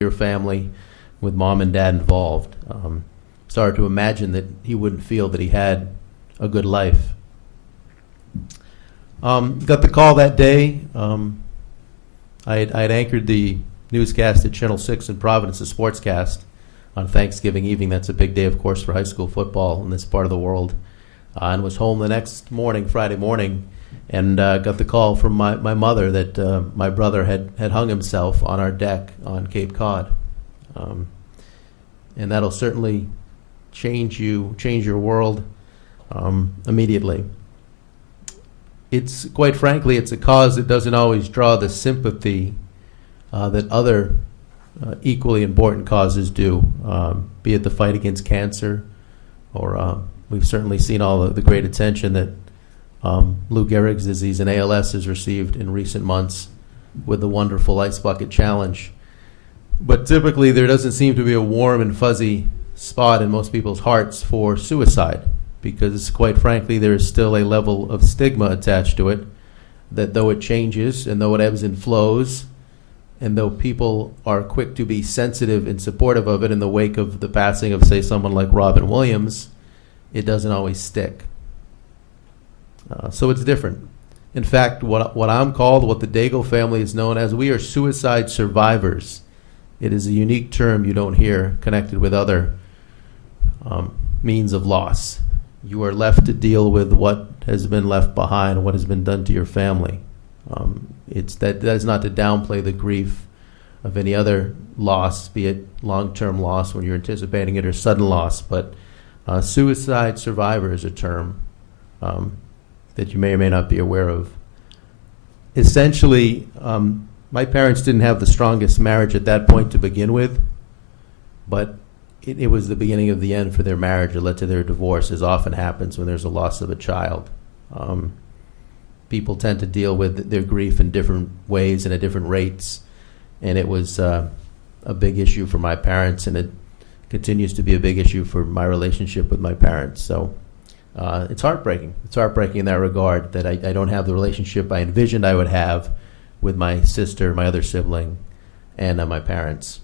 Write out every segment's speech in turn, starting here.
your family with mom and dad involved. It's hard to imagine that he wouldn't feel that he had a good life. Got the call that day. I had anchored the newscast at Channel 6 in Providence, the sportscast, on Thanksgiving evening. That's a big day, of course, for high school football in this part of the world. And was home the next morning, Friday morning, and got the call from my mother that my brother had hung himself on our deck on Cape Cod. And that'll certainly change your world immediately. It's, quite frankly, it's a cause that doesn't always draw the sympathy that other equally important causes do, be it the fight against cancer, or we've certainly seen all the great attention that Lou Gehrig's disease and ALS has received in recent months with the wonderful Ice Bucket Challenge. But typically there doesn't seem to be a warm and fuzzy spot in most people's hearts for suicide, because quite frankly there is still a level of stigma attached to it, that though it changes and though it ebbs and flows, and though people are quick to be sensitive and supportive of it in the wake of the passing of, say, someone like Robin Williams, it doesn't always stick. So it's different. In fact, what I'm called, what the Dagle family is known as, we are suicide survivors. It is a unique term you don't hear connected with other means of loss. You are left to deal with what has been left behind, what has been done to your family. That is not to downplay the grief of any other loss, be it long-term loss when you're anticipating it or sudden loss, but suicide survivor is a term that you may or may not be aware of. Essentially, my parents didn't have the strongest marriage at that point to begin with, but it was the beginning of the end for their marriage. It led to their divorce, as often happens when there's a loss of a child. People tend to deal with their grief in different ways and at different rates, and it was a big issue for my parents, and it continues to be a big issue for my relationship with my parents. So it's heartbreaking. It's heartbreaking in that regard that I don't have the relationship I envisioned I would have with my sister, my other sibling, and my parents.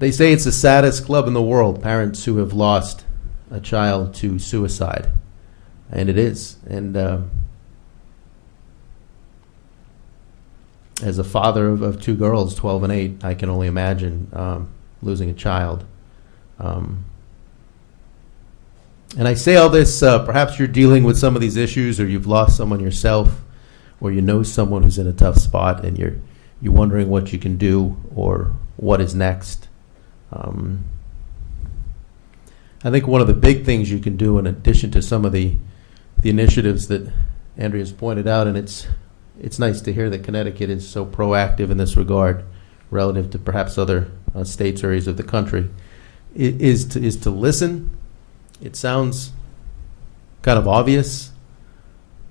They say it's the saddest club in the world, parents who have lost a child to suicide. And it is. And as a father of two girls, 12 and 8, I can only imagine losing a child. And I say all this, perhaps you're dealing with some of these issues, or you've lost someone yourself, or you know someone who's in a tough spot, and you're wondering what you can do or what is next. I think one of the big things you can do, in addition to some of the initiatives that Andrea's pointed out, and it's nice to hear that Connecticut is so proactive in this regard relative to perhaps other states or areas of the country, is to listen. It sounds kind of obvious,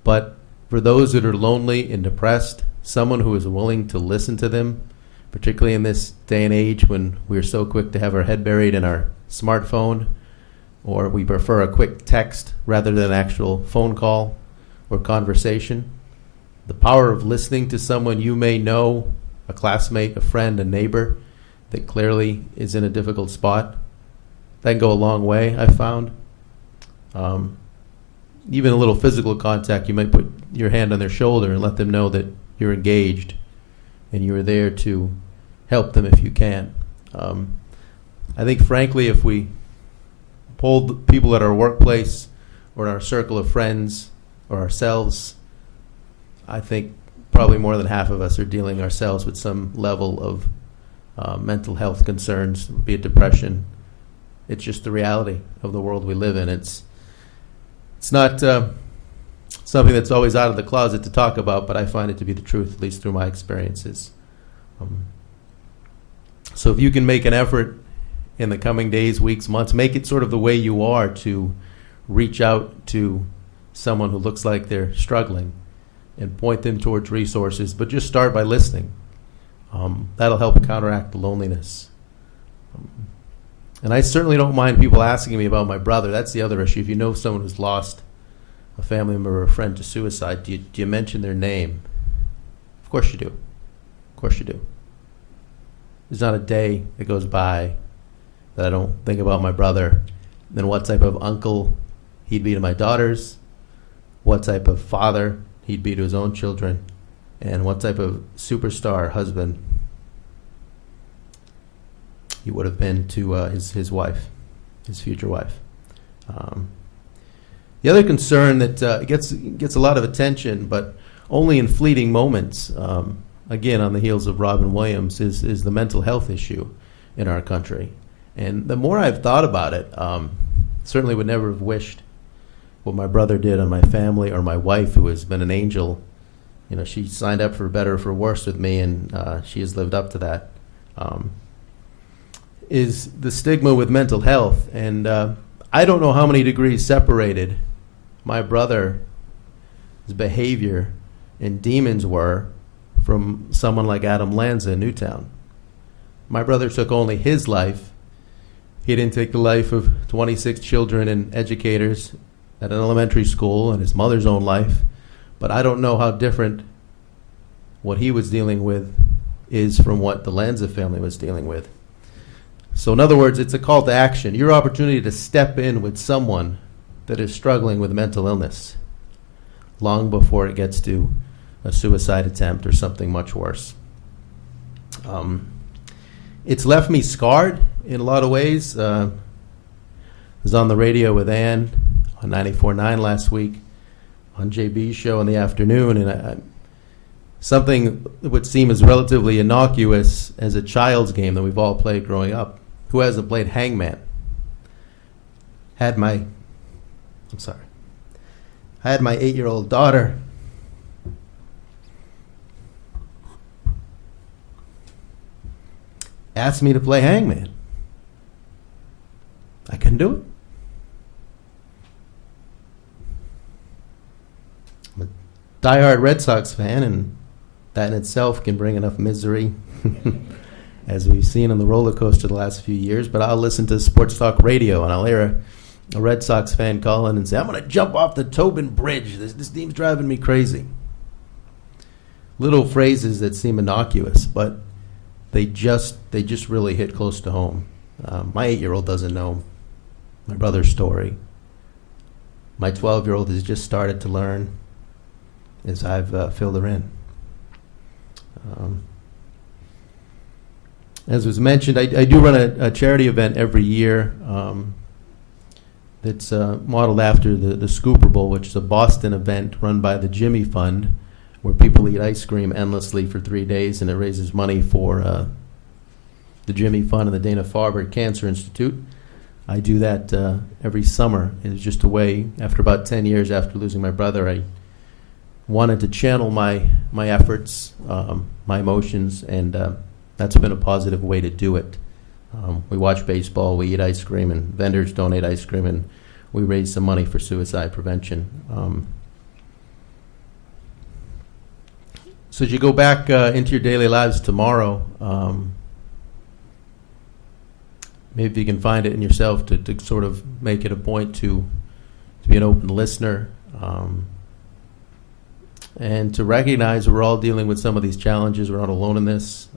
but for those that are lonely and depressed, someone who is willing to listen to them, particularly in this day and age when we're so quick to have our head buried in our smartphone, or we prefer a quick text rather than an actual phone call or conversation. The power of listening to someone you may know, a classmate, a friend, a neighbor, that clearly is in a difficult spot, that can go a long way, I've found. Even a little physical contact, you might put your hand on their shoulder and let them know that you're engaged and you're there to help them if you can. I think, frankly, if we polled people at our workplace or in our circle of friends or ourselves, I think probably more than half of us are dealing ourselves with some level of mental health concerns, be it depression. It's just the reality of the world we live in. It's not something that's always out of the closet to talk about, but I find it to be the truth, at least through my experiences. So if you can make an effort in the coming days, weeks, months, make it sort of the way you are to reach out to someone who looks like they're struggling and point them towards resources, but just start by listening. That'll help counteract the loneliness. And I certainly don't mind people asking me about my brother. That's the other issue. If you know someone who's lost a family member or a friend to suicide, do you mention their name? Of course you do. Of course you do. not a day that goes by that I don't think about my brother, and what type of uncle he'd be to my daughters, what type of father he'd be to his own children, and what type of superstar husband he would have been to his wife, his future wife. The other concern that gets a lot of attention, but only in fleeting moments, again on the heels of Robin Williams, is the mental health issue in our country. And the more I've thought about it, certainly would never have wished what my brother did on my family or my wife, who has been an angel. You know, she signed up for better or for worse with me, and she has lived up to that. Is the stigma with mental health. And I don't know how many degrees separated my brother's behavior and demons were from someone like Adam Lanza in Newtown. My brother took only his life. He didn't take the life of 26 children and educators at an elementary school and his mother's own life. But I don't know how different what he was dealing with is from what the Lanza family was dealing with. So in other words, it's a call to action. Your opportunity to step in with someone that is struggling with mental illness long before it gets to a suicide attempt or something much worse. It's left me scarred in a lot of ways. I was on the radio with Ann on 94.9 last week on JB's show in the afternoon, and something that would seem as relatively innocuous as a child's game that we've all played growing up. Who hasn't played Hangman? I had my 8-year-old daughter ask me to play Hangman. I couldn't do it. I'm a diehard Red Sox fan, and that in itself can bring enough misery, as we've seen on the roller coaster the last few years. But I'll listen to sports talk radio, and I'll hear a Red Sox fan call in and say, I'm going to jump off the Tobin Bridge. This team's driving me crazy. Little phrases that seem innocuous, but they just really hit close to home. My 8-year-old doesn't know my brother's story. My 12-year-old has just started to learn as I've filled her in. As was mentioned, I do run a charity event every year that's modeled after the Scooper Bowl, which is a Boston event run by the Jimmy Fund, where people eat ice cream endlessly for 3 days, and it raises money for the Jimmy Fund and the Dana-Farber Cancer Institute. I do that every summer. It's just a way, after about 10 years after losing my brother, I wanted to channel my efforts, my emotions, and that's been a positive way to do it. We watch baseball, we eat ice cream, and vendors donate ice cream, and we raise some money for suicide prevention. So as you go back into your daily lives tomorrow, maybe you can find it in yourself to sort of make it a point to be an open listener, and to recognize that we're all dealing with some of these challenges. We're not alone in this.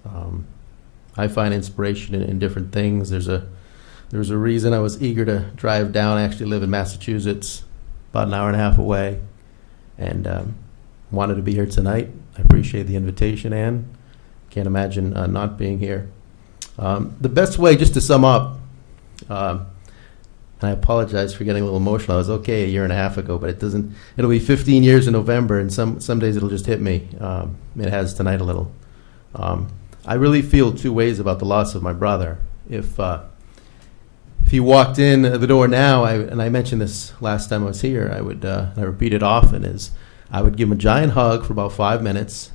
I find inspiration in different things. There's a reason I was eager to drive down. I actually live in Massachusetts, about an hour and a half away, and wanted to be here tonight. I appreciate the invitation, Ann. Can't imagine not being here. The best way, just to sum up, and I apologize for getting a little emotional. I was okay a year and a half ago, but it'll be 15 years in November, and some days it'll just hit me. It has tonight a little. I really feel two ways about the loss of my brother. If he walked in the door now, and I mentioned this last time I was here, I repeat it often, is I would give him a giant hug for about 5 minutes,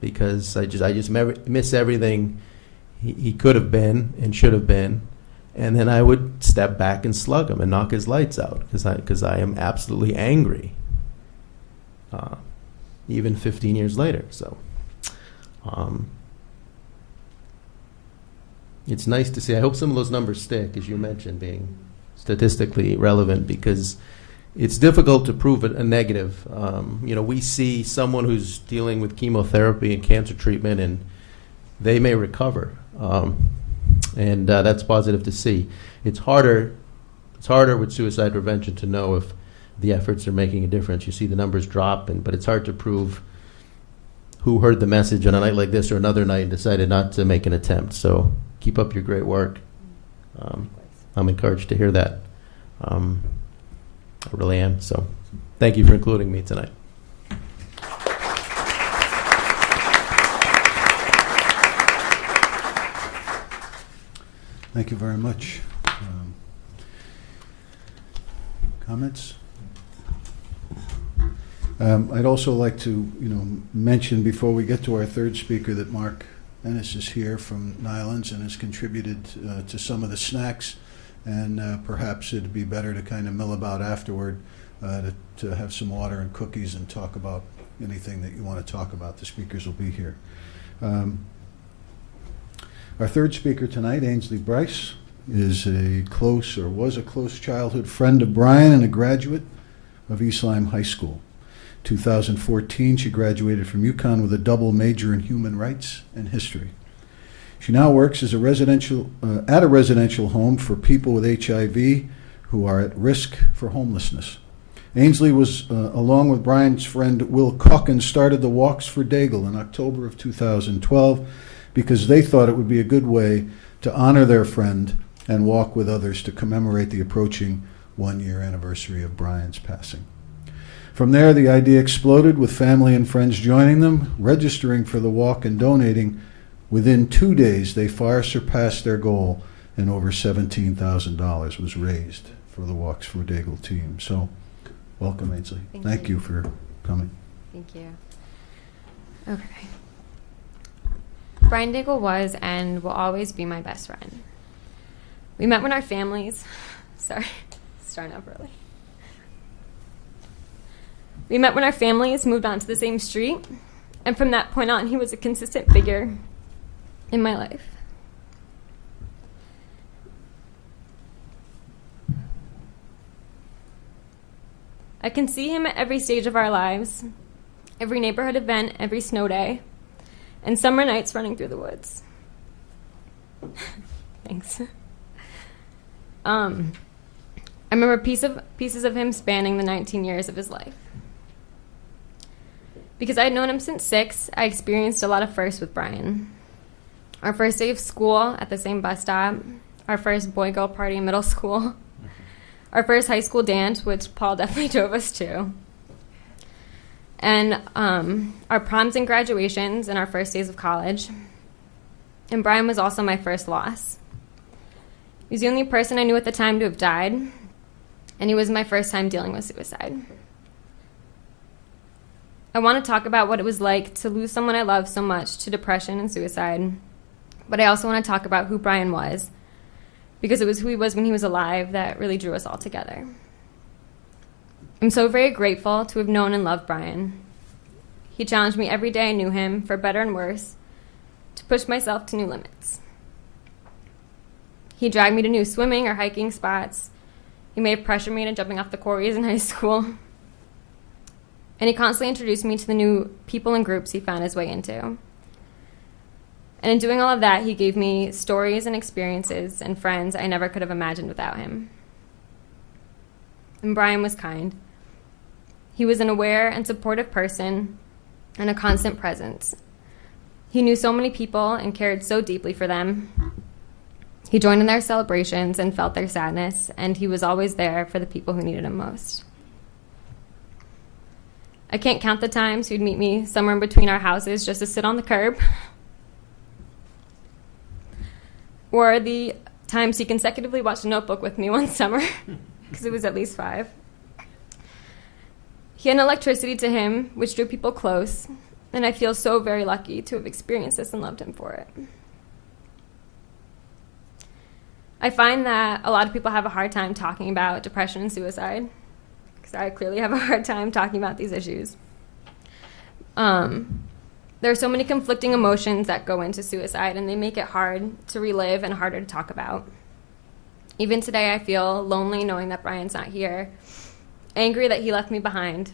because I just miss everything he could have been and should have been, and then I would step back and slug him and knock his lights out, because I am absolutely angry, even 15 years later. So it's nice to see. I hope some of those numbers stick, as you mentioned, being statistically relevant, because it's difficult to prove a negative. We see someone who's dealing with chemotherapy and cancer treatment, and they may recover. And that's positive to see. It's harder with suicide prevention to know if the efforts are making a difference. You see the numbers drop, but it's hard to prove who heard the message on a night like this or another night and decided not to make an attempt. So keep up your great work. I'm encouraged to hear that. I really am. So thank you for including me tonight. Thank you very much. Comments? I'd also like to, mention before we get to our third speaker that Mark Ennis is here from Nylands and has contributed to some of the snacks, and perhaps it'd be better to kind of mill about afterward to have some water and cookies and talk about anything that you want to talk about. The speakers will be here. Our third speaker tonight, Ainsley Bryce, was a close childhood friend of Brian and a graduate of East Lyme High School. 2014, she graduated from UConn with a double major in human rights and history. She now works as at a residential home for people with HIV who are at risk for homelessness. Ainsley was, along with Brian's friend Will Calkins, started the Walks for Dagle in October of 2012 because they thought it would be a good way to honor their friend and walk with others to commemorate the approaching one-year anniversary of Brian's passing. From there, the idea exploded, with family and friends joining them, registering for the walk and donating. Within 2 days, they far surpassed their goal, and over $17,000 was raised for the Walks for Dagle team. So, welcome, Ainsley. Thank you for coming. Thank you. Okay. Brian Dagle was and will always be my best friend. We met when our families... Sorry, starting up early. We met when our families moved onto the same street, and from that point on, he was a consistent figure in my life. I can see him at every stage of our lives, every neighborhood event, every snow day, and summer nights running through the woods. Thanks. I remember pieces of him spanning the 19 years of his life. Because I had known him since 6, I experienced a lot of firsts with Brian. Our first day of school at the same bus stop, our first boy-girl party in middle school, our first high school dance, which Paul definitely drove us to, and our proms and graduations and our first days of college. And Brian was also my first loss. He was the only person I knew at the time to have died, and he was my first time dealing with suicide. I want to talk about what it was like to lose someone I love so much to depression and suicide, but I also want to talk about who Brian was, because it was who he was when he was alive that really drew us all together. I'm so very grateful to have known and loved Brian. He challenged me every day I knew him, for better and worse, to push myself to new limits. He dragged me to new swimming or hiking spots. He may have pressured me into jumping off the quarries in high school. And he constantly introduced me to the new people and groups he found his way into. And in doing all of that, he gave me stories and experiences and friends I never could have imagined without him. And Brian was kind. He was an aware and supportive person and a constant presence. He knew so many people and cared so deeply for them. He joined in their celebrations and felt their sadness, and he was always there for the people who needed him most. I can't count the times he'd meet me somewhere in between our houses just to sit on the curb, or the times he consecutively watched The Notebook with me one summer, because it was at least 5. He had an electricity to him which drew people close, and I feel so very lucky to have experienced this and loved him for it. I find that a lot of people have a hard time talking about depression and suicide, because I clearly have a hard time talking about these issues. There are so many conflicting emotions that go into suicide, and they make it hard to relive and harder to talk about. Even today, I feel lonely knowing that Brian's not here, angry that he left me behind,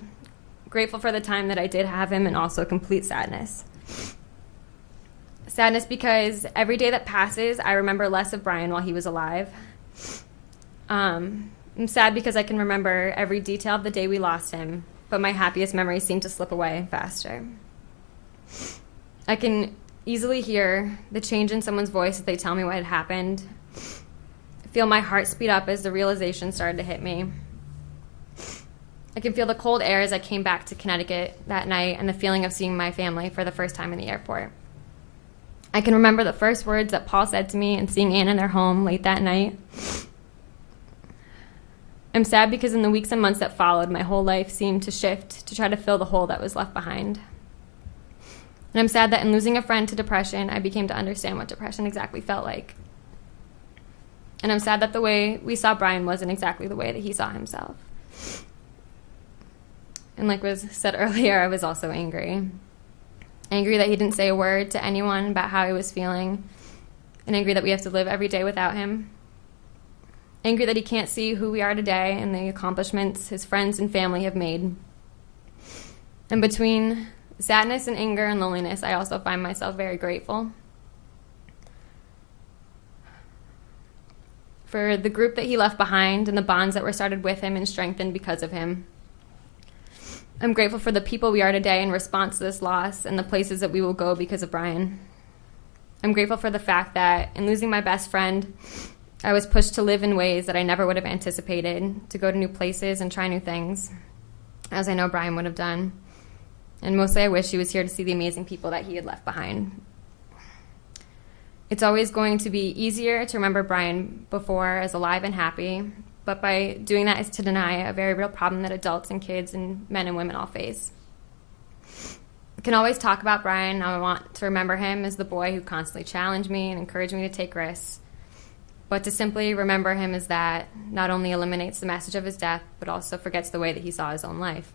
grateful for the time that I did have him, and also complete sadness. Sadness because every day that passes, I remember less of Brian while he was alive. I'm sad because I can remember every detail of the day we lost him, but my happiest memories seem to slip away faster. I can easily hear the change in someone's voice as they tell me what had happened. I feel my heart speed up as the realization started to hit me. I can feel the cold air as I came back to Connecticut that night and the feeling of seeing my family for the first time in the airport. I can remember the first words that Paul said to me and seeing Anne in their home late that night. I'm sad because in the weeks and months that followed, my whole life seemed to shift to try to fill the hole that was left behind. And I'm sad that in losing a friend to depression, I became to understand what depression exactly felt like. And I'm sad that the way we saw Brian wasn't exactly the way that he saw himself. And like was said earlier, I was also angry. Angry that he didn't say a word to anyone about how he was feeling. And angry that we have to live every day without him. Angry that he can't see who we are today and the accomplishments his friends and family have made. And between sadness and anger and loneliness, I also find myself very grateful for the group that he left behind and the bonds that were started with him and strengthened because of him. I'm grateful for the people we are today in response to this loss and the places that we will go because of Brian. I'm grateful for the fact that in losing my best friend, I was pushed to live in ways that I never would have anticipated, to go to new places and try new things, as I know Brian would have done. And mostly I wish he was here to see the amazing people that he had left behind. It's always going to be easier to remember Brian before as alive and happy, but by doing that is to deny a very real problem that adults and kids and men and women all face. I can always talk about Brian. I want to remember him as the boy who constantly challenged me and encouraged me to take risks. But to simply remember him as that not only eliminates the message of his death, but also forgets the way that he saw his own life.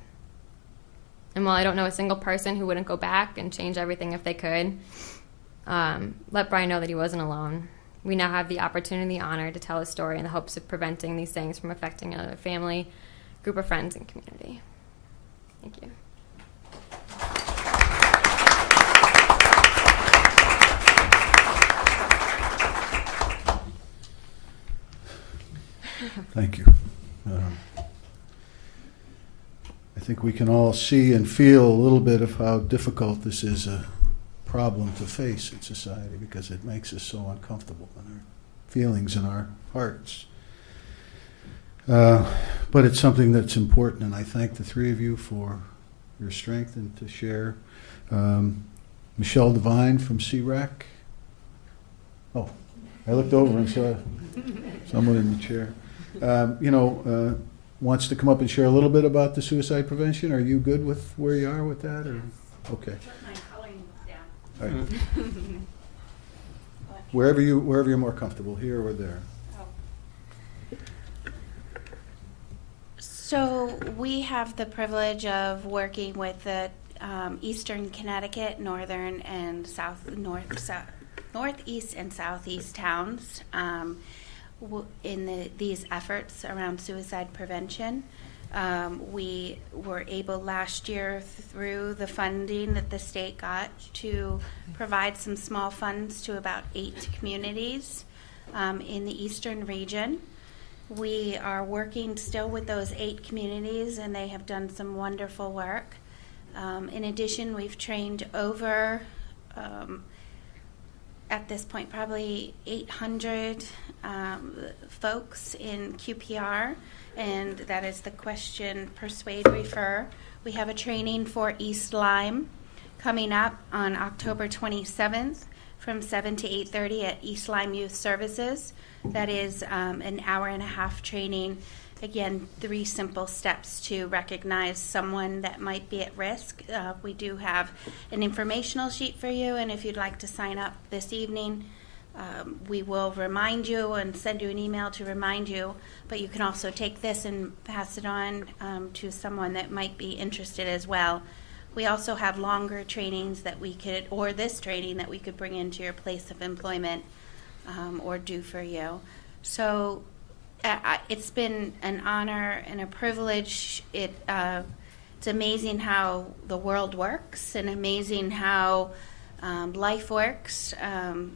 And while I don't know a single person who wouldn't go back and change everything if they could, let Brian know that he wasn't alone. We now have the opportunity and the honor to tell his story in the hopes of preventing these things from affecting another family, group of friends, and community. Thank you. Thank you. I think we can all see and feel a little bit of how difficult this is a problem to face in society because it makes us so uncomfortable in our feelings and our hearts. But it's something that's important, and I thank the three of you for your strength and to share. Michelle Devine from CRAC. Oh, I looked over and saw someone in the chair. Wants to come up and share a little bit about the suicide prevention. Are you good with where you are with that? Or okay. All right. Wherever you're more comfortable, here or there. So we have the privilege of working with the Eastern Connecticut, Northern and Northeast and Southeast towns in these efforts around suicide prevention. We were able last year through the funding that the state got to provide some small funds to about 8 communities in the eastern region. We are working still with those 8 communities, and they have done some wonderful work. In addition, we've trained over, at this point, probably 800 folks in QPR, and that is the question, persuade, refer. We have a training for East Lyme coming up on October 27th from 7 to 8:30 at East Lyme Youth Services. That is an hour-and-a-half training. Again, 3 simple steps to recognize someone that might be at risk. We do have an informational sheet for you, and if you'd like to sign up this evening, we will remind you and send you an email to remind you, but you can also take this and pass it on to someone that might be interested as well. We also have longer trainings that we could, or this training that we could bring into your place of employment or do for you. So it's been an honor and a privilege. It's amazing how the world works and amazing how LifeWorks,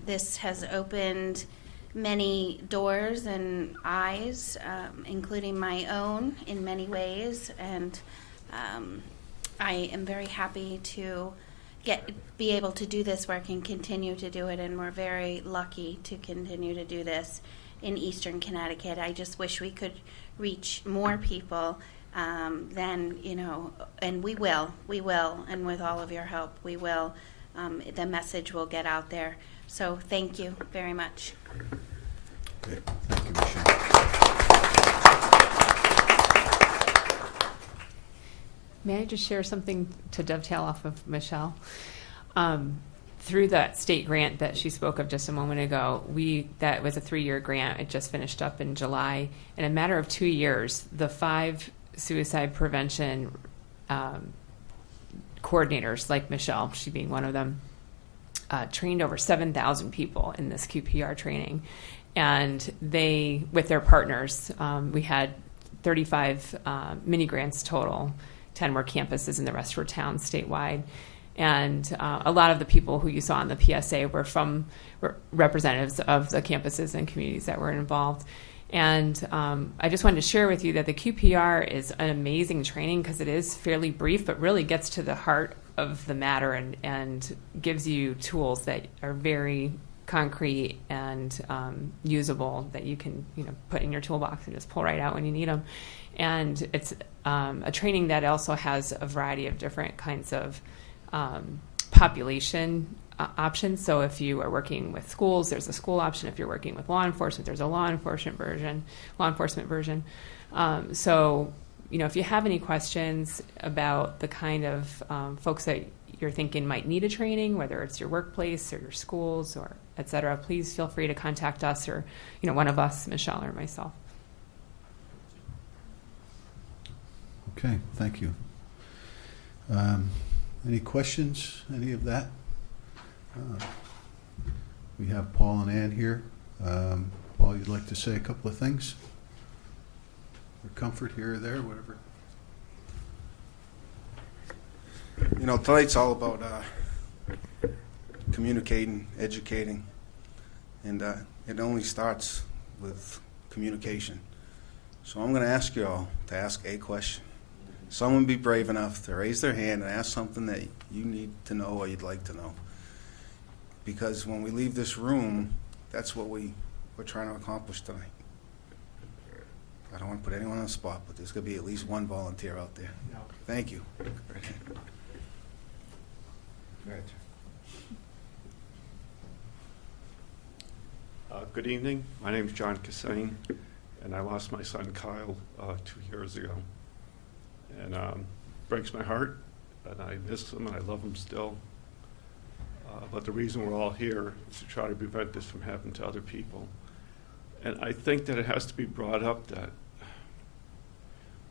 this has opened many doors and eyes, including my own in many ways, and I am very happy to be able to do this work and continue to do it, and we're very lucky to continue to do this in Eastern Connecticut. I just wish we could reach more people than, and we will, and with all of your help, we will. The message will get out there. So thank you very much. Okay. Thank you, Michelle. May I just share something to dovetail off of Michelle? Through that state grant that she spoke of just a moment ago, that was a 3-year grant. It just finished up in July. In a matter of 2 years, the 5 suicide prevention coordinators, like Michelle, she being one of them, trained over 7,000 people in this QPR training. And they, with their partners, we had 35 mini grants total. 10 were campuses and the rest were towns statewide. And a lot of the people who you saw on the PSA were representatives of the campuses and communities that were involved. And I just wanted to share with you that the QPR is an amazing training because it is fairly brief, but really gets to the heart of the matter and gives you tools that are very concrete and usable that you can put in your toolbox and just pull right out when you need them. And it's a training that also has a variety of different kinds of population options. So if you are working with schools, there's a school option. If you're working with law enforcement, there's a law enforcement version. So if you have any questions about the kind of folks that you're thinking might need a training, whether it's your workplace or your schools or et cetera, please feel free to contact us or one of us, Michelle or myself. Okay, thank you. Any questions, any of that? We have Paul and Ann here. Paul, you'd like to say a couple of things? Or comfort here or there, whatever. Tonight's all about communicating, educating, and it only starts with communication. So I'm going to ask you all to ask a question. Someone be brave enough to raise their hand and ask something that you need to know or you'd like to know. Because when we leave this room, that's what we're trying to accomplish tonight. I don't want to put anyone on the spot, but there's going to be at least one volunteer out there. No. Thank you. Go ahead. Good evening. My name is John Cassane, and I lost my son Kyle 2 years ago. And breaks my heart, and I miss him, and I love him still. But the reason we're all here is to try to prevent this from happening to other people. And I think that it has to be brought up that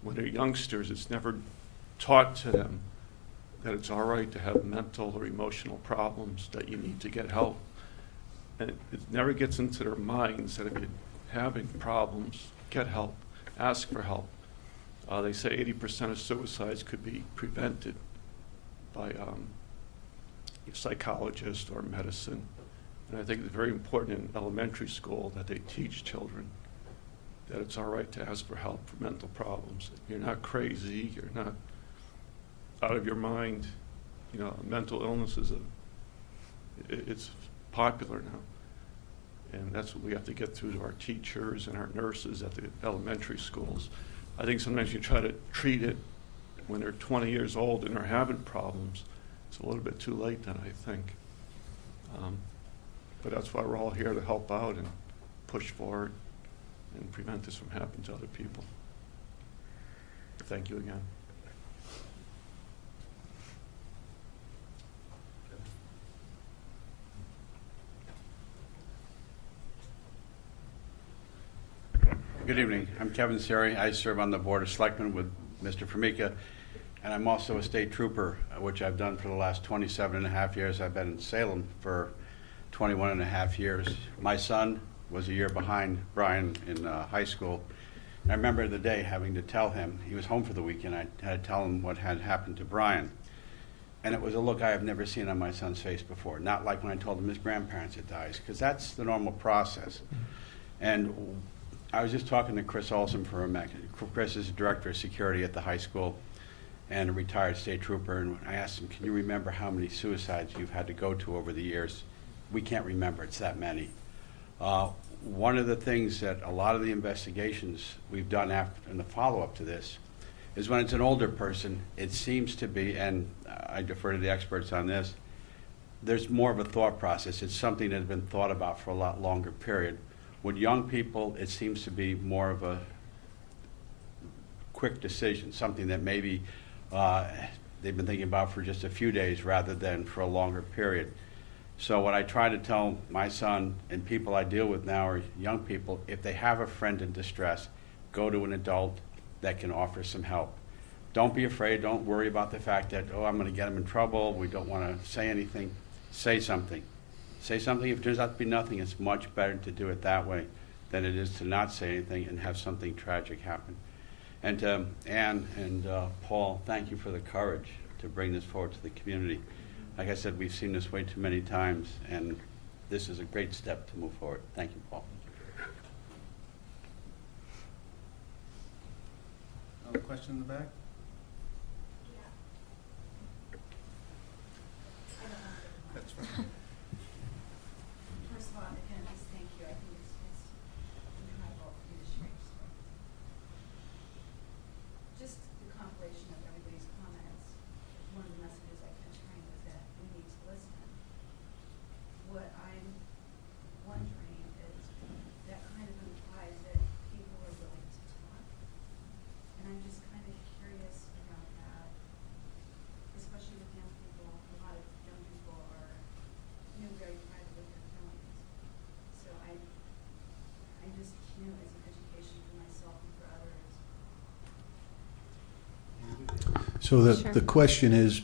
when they're youngsters, it's never taught to them that it's all right to have mental or emotional problems, that you need to get help. And it never gets into their minds that if you're having problems, get help, ask for help. They say 80% of suicides could be prevented by a psychologist or medicine. And I think it's very important in elementary school that they teach children that it's all right to ask for help for mental problems. You're not crazy, you're not out of your mind. Mental illness it's popular now. And that's what we have to get through to our teachers and our nurses at the elementary schools. I think sometimes you try to treat it when they're 20 years old and they're having problems. It's a little bit too late then, I think. But that's why we're all here to help out and push forward and prevent this from happening to other people. Thank you again. Good evening. I'm Kevin Seri. I serve on the Board of Selectmen with Mr. Formica, and I'm also a state trooper, which I've done for the last 27 and a half years. I've been in Salem for 21 and a half years. My son was a year behind Brian in high school. And I remember the day having to tell him, he was home for the weekend, I had to tell him what had happened to Brian. And it was a look I have never seen on my son's face before. Not like when I told him his grandparents had died, because that's the normal process. And I was just talking to Chris Olson for a minute. Chris is the director of security at the high school and a retired state trooper. And I asked him, can you remember how many suicides you've had to go to over the years? We can't remember. It's that many. One of the things that a lot of the investigations we've done in the follow-up to this is when it's an older person, it seems to be, and I defer to the experts on this, there's more of a thought process. It's something that has been thought about for a lot longer period. With young people, it seems to be more of a quick decision, something that maybe they've been thinking about for just a few days rather than for a longer period. So what I try to tell my son and people I deal with now are young people, if they have a friend in distress, go to an adult that can offer some help. Don't be afraid. Don't worry about the fact that, oh, I'm going to get them in trouble. We don't want to say anything. Say something. Say something. If it turns out to be nothing, it's much better to do it that way than it is to not say anything and have something tragic happen. And to Ann and Paul, thank you for the courage to bring this forward to the community. Like I said, we've seen this way too many times, and this is a great step to move forward. Thank you, Paul. Another question in the back? That's fine. First of all, again, just thank you. I think it's incredible for you to share your story. Just the compilation of everybody's comments, one of the messages I kept hearing was that we need to listen. What I'm wondering is that kind of implies that people are willing to talk. And I'm just kind of curious about that, especially with young people. A lot of young people are, very private with their feelings. So I'm just, as an education for myself and for others. So Sure. the question is,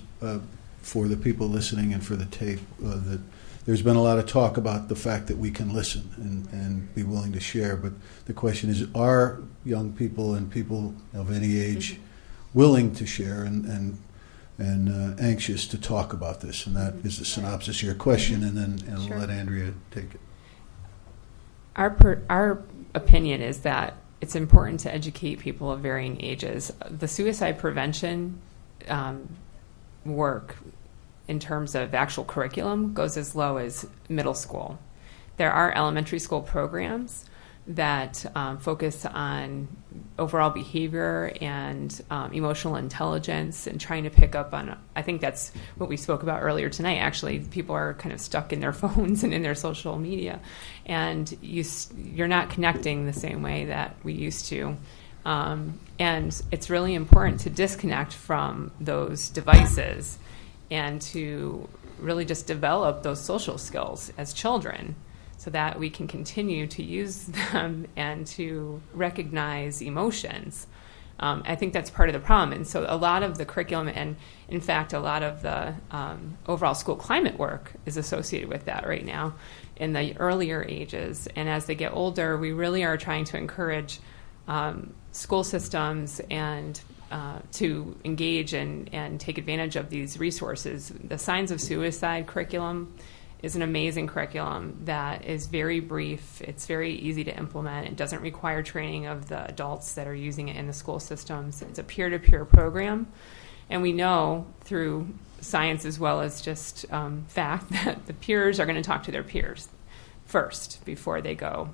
for the people listening and for the tape, that there's been a lot of talk about the fact that we can listen and be willing to share, but the question is, are young people and people of any age willing to share and anxious to talk about this? And that is the synopsis of your question, and then Sure. I'll let Andrea take it. Our opinion is that it's important to educate people of varying ages. The suicide prevention work in terms of actual curriculum goes as low as middle school. There are elementary school programs that focus on overall behavior and emotional intelligence and trying to pick up on, I think that's what we spoke about earlier tonight. Actually, people are kind of stuck in their phones and in their social media, and you're not connecting the same way that we used to. And it's really important to disconnect from those devices and to really just develop those social skills as children so that we can continue to use them and to recognize emotions. I think that's part of the problem. And so a lot of the curriculum and, in fact, a lot of the overall school climate work is associated with that right now in the earlier ages. And as they get older, we really are trying to encourage school systems and to engage and take advantage of these resources. The Signs of Suicide curriculum is an amazing curriculum that is very brief. It's very easy to implement. It doesn't require training of the adults that are using it in the school systems. It's a peer-to-peer program. And we know through science as well as just fact that the peers are going to talk to their peers first before they go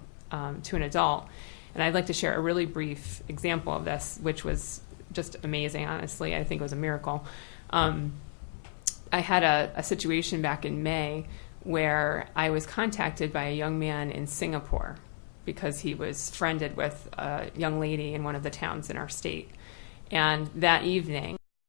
to an adult. And I'd like to share a really brief example of this, which was just amazing, honestly. I think it was a miracle. I had a situation back in May where I was contacted by a young man in Singapore because he was friended with a young lady in one of the towns in our state. And that evening,